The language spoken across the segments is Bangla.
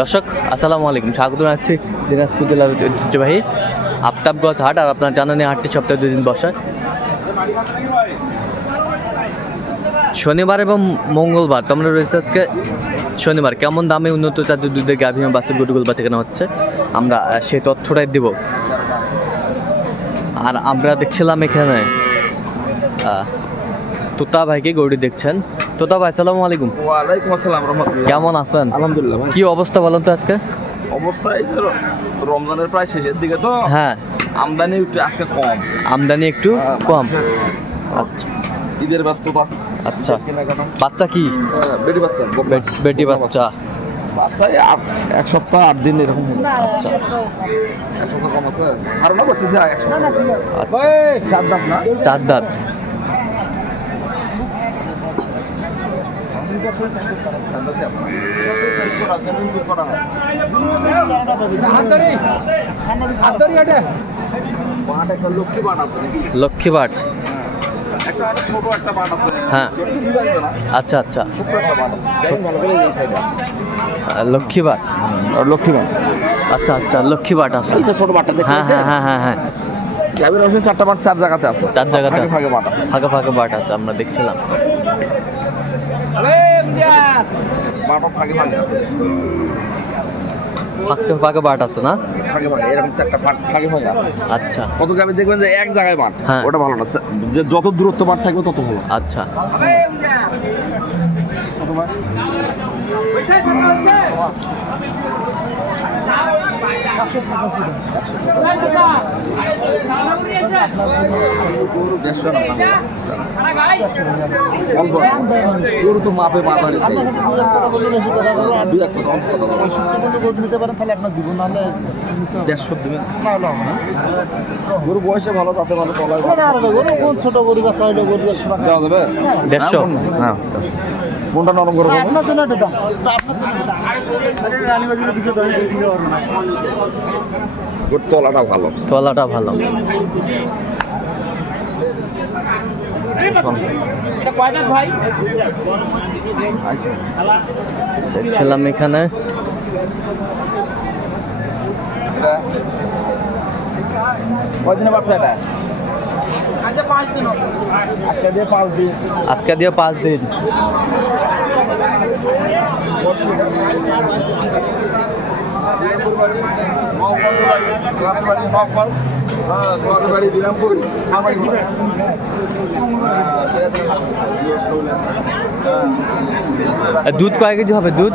দর্শক, আসসালামু আলাইকুম। স্বাগত জানাচ্ছি দিনাজপুর জেলার ঐতিহ্যবাহী আফতাবগঞ্জ হাট আর আপনার জানানি হাটটি সপ্তাহে দুদিন বসে। শনিবার এবং মঙ্গলবার, তোমরা রয়েছে আজকে শনিবার। কেমন দামে উন্নত জাতের দুধের গাভী এবং বাছুর গরুগুলো বাচ্চা কেনা হচ্ছে? আমরা সেই তথ্যটাই দেব। আর আমরা দেখছিলাম এখানে তোতা ভাইকে গরুটি দেখছেন। তোতা ভাই আসসালামু আলাইকুম। ওয়ালাইকুম আসসালাম রহমতুল্লাহ। কেমন আছেন? আলহামদুলিল্লাহ ভাই। কি অবস্থা বলেন তো আজকে? অবস্থা এই যে রমজানের প্রায় শেষের দিকে তো। হ্যাঁ। আমদানি একটু আজকে কম। আমদানি একটু কম? আচ্ছা। ঈদের ব্যস্ততা। আচ্ছা। বাচ্চা কি? হ্যাঁ, বেটি বাচ্চা বেটি বাচ্চা। বাচ্চা। এক সপ্তাহ আট দিন এরকম আচ্ছা। এক সপ্তাহ কম আছে। ধারণা করতেছি এক সপ্তাহ। আচ্ছা। চার দাঁত না? চার দাঁত চার দাঁতই আপনার। বাট একটা লক্ষ্মী বাট আছে নাকি? লক্ষ্মী বাট একটা আরও ছোট একটা বাট আছে হ্যাঁ। একটু বুঝা যাবে না। আচ্ছা আচ্ছা ছোট্ট একটা বাট আছে দেখেন করে এই সাইডে আহ, লক্ষ্মী বাট লক্ষ্মী বাট। আচ্ছা আচ্ছা লক্ষ্মী বাট আছে। ছোট বাটটা হ্যাঁ হ্যাঁ হ্যাঁ হ্যাঁ হ্যাঁ। ক্যাবের অফিস চারটা বাট চার জায়গাতে আছে। চার জায়গাতে ফাঁকে ফাঁকে বাট আছে আমরা দেখছিলাম। ফাঁকে ফাঁকে বাট আছে না? ফাঁকে ফাঁকে এরকম চারটা ফাঁক ফাঁকে আচ্ছা। কত গ্রামে দেখবেন যে এক জায়গায় মাঠ হ্যাঁ। ওটা ভালো না যে যত দূরত্ব মাঠ থাকবে তত ভালো আচ্ছা। কত গরু তো মাপে বাঁধা রয়েছে। দুই অল্প কথা বলো। নিতে পারেন তাহলে আপনার দিব। নাহলে দেড়শো দিবেন না হলে হবে না গরু বয়সে ভালো তাতে ভালো আর গরু কোন ছোট গরু বা চাইলে গরু দেড়শো টাকা দেওয়া যাবে? দেড়শো। হ্যাঁ কোনটা নরম করে আপনার জন্য এটা দাম। আপনার জন্য গরুর তলাটা ভালো। তলাটা ভালো। দেখছিলাম এখানে। কয়দিনে বাচ্চা এটা? আচ্ছা পাঁচ দিন। আজকে দিয়ে পাঁচ দিন। দিয়ে আর দুধ কয় কেজি হবে? দুধ?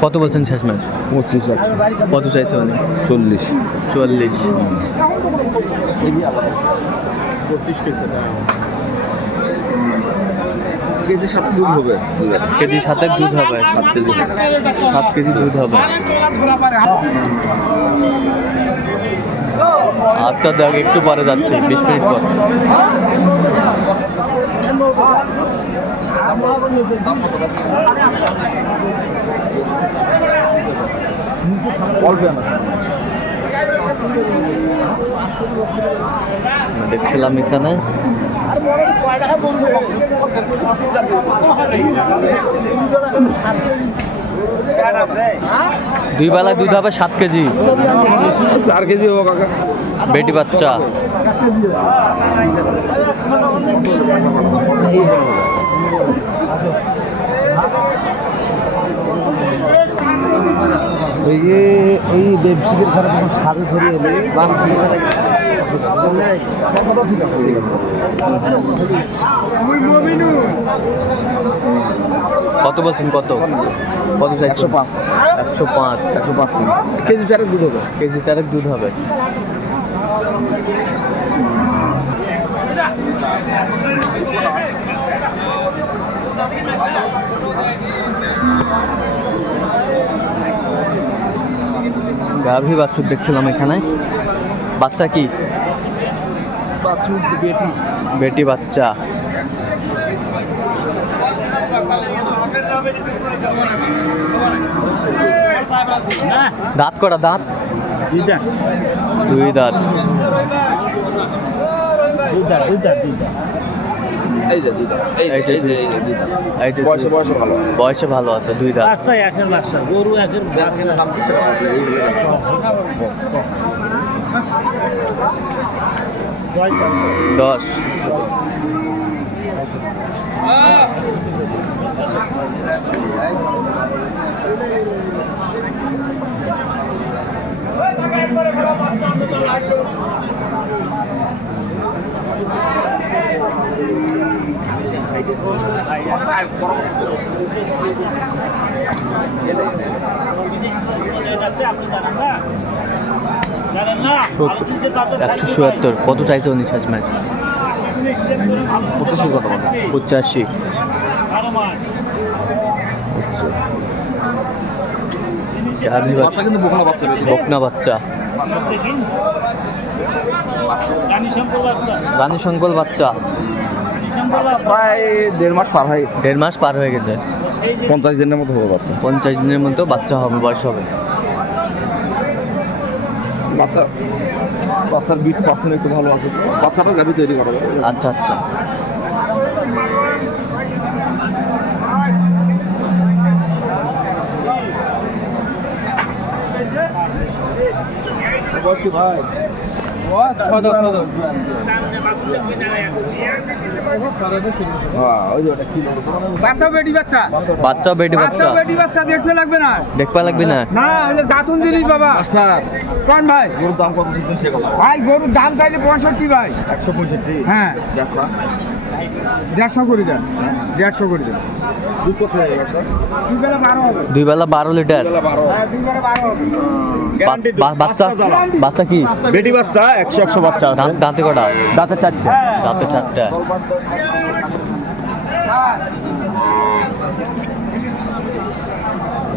কত বলছেন শেষ ম্যাচ? পঁচিশ কত চাইছে উনি? চল্লিশ। চুয়াল্লিশ পঁচিশ কেজি কেজি সাত দুধ হবে। কেজি সাতের দুধ হবে সাত কেজি। সাত কেজি দুধ হবে। আচ্ছা দেখ একটু পরে যাচ্ছি বিশ মিনিট পর। না দেখছিলাম এখানে। দুই বেলায় দুধ হবে সাত কেজি। চার কেজি হবে কাকা। বেটি বাচ্চা। ওই যে ওই বেবসিকের ঘরে যখন সাজে ধরে এলে কত বলছেন কত? কত একশো পাঁচ। একশো পাঁচ। একশো পাঁচ কেজি চারেক দুধ হবে। কেজি চারেক দুধ হবে। গাভী বাছুর দেখছিলাম এখানে। বাচ্চা কি? বাছুর বেটি। বেটি বাচ্চা। দাঁত করা দাঁত? দুইটা। দুই দাঁত। দুইটা দুইটা দুইটা। এই যে দুধ এই এই যে এই যে এই যে দুধ এই যে বয়সে বয়সে ভালো আছে। বয়সে ভালো আছে দুই দাঁত। বাচ্চা বাচ্চা গরু দশ। সত্তর একশো চুয়াত্তর কত চাইছে উনি শেষ ম্যাচ পঁচাশি। কত পঁচাশি বাচ্চা বেশি। বকনা বাচ্চা। রানী শঙ্কল বাচ্চা। প্রায় দেড় মাস পার হয়ে গেছে। দেড় মাস পার হয়ে গেছে। পঞ্চাশ দিনের মতো হবে বাচ্চা। পঞ্চাশ দিনের মতো বাচ্চা হবে বয়স হবে। বাচ্চা বাচ্চার বিট পার্সেন্ট একটু ভালো আছে। বাচ্চাটা গাভি তৈরি করা যাবে। আচ্ছা আচ্ছা। বয়সী ভাই? হ্যাঁ বাচ্চা বেটি বাচ্চা। বাচ্চা বেটি বাচ্চা। বেটি বাচ্চা দেখতে লাগবে না। দেখবা লাগবে না? না ওই জাতুন জিনিস বাবা। কোন ভাই? গরুর দাম কত সে ভাই গরুর দাম চাইলে পঁয়ষট্টি ভাই। একশো পঁয়ষট্টি? হ্যাঁ। দেড়শো করে দেন। দেড়শো করে দেন। দুই বেলা বারো লিটার হ্যাঁ বাচ্চা বাচ্চা কি? বেটি বাচ্চা একশো একশো বাচ্চা দাঁতে কটা? দাঁতে চারটে। দাঁতে চারটা।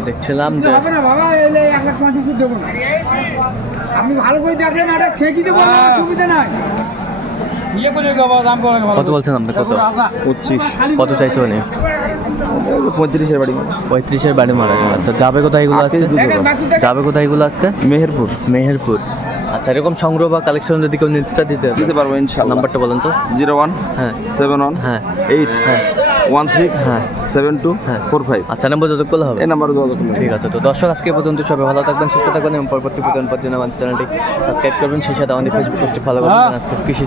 দেখছিলাম যে হবে না বাবা এলে এক লাখ পঞ্চাশ দেবো না। আপনি ভালো করে দেখলেন সেকি দেবো অসুবিধা নাই। কত বলছেন আপনি? কত? পঁচিশ। কত চাইছে উনি? পঁয়ত্রিশের বাড়ি পঁয়ত্রিশের বাড়ি মারা। আচ্ছা যাবে কোথায় এগুলো আজকে? যাবে কোথায় এগুলো আজকে? মেহেরপুর। মেহেরপুর। আচ্ছা এরকম সংগ্রহ বা কালেকশন যদি কেউ নিতে চায় দিতে দিতে পারব ইনশাল্লাহ নাম্বারটা বলেন তো। জিরো ওয়ান হ্যাঁ। সেভেন ওয়ান হ্যাঁ। এইট হ্যাঁ। ওয়ান সিক্স হ্যাঁ। সেভেন টু হ্যাঁ। Four five. আচ্ছা নাম্বার যত করলে হবে? এই নাম্বারে যোগাযোগ ঠিক আছে তো দর্শক আজকে পর্যন্ত সবাই ভালো থাকবেন সুস্থ থাকবেন এবং পরবর্তী প্রতিদিন পর্যন্ত আমাদের চ্যানেলটি সাবস্ক্রাইব করবেন। সেই সাথে আমাদের ফেসবুক পেজটি ফলো করবেন। আজকে কৃষি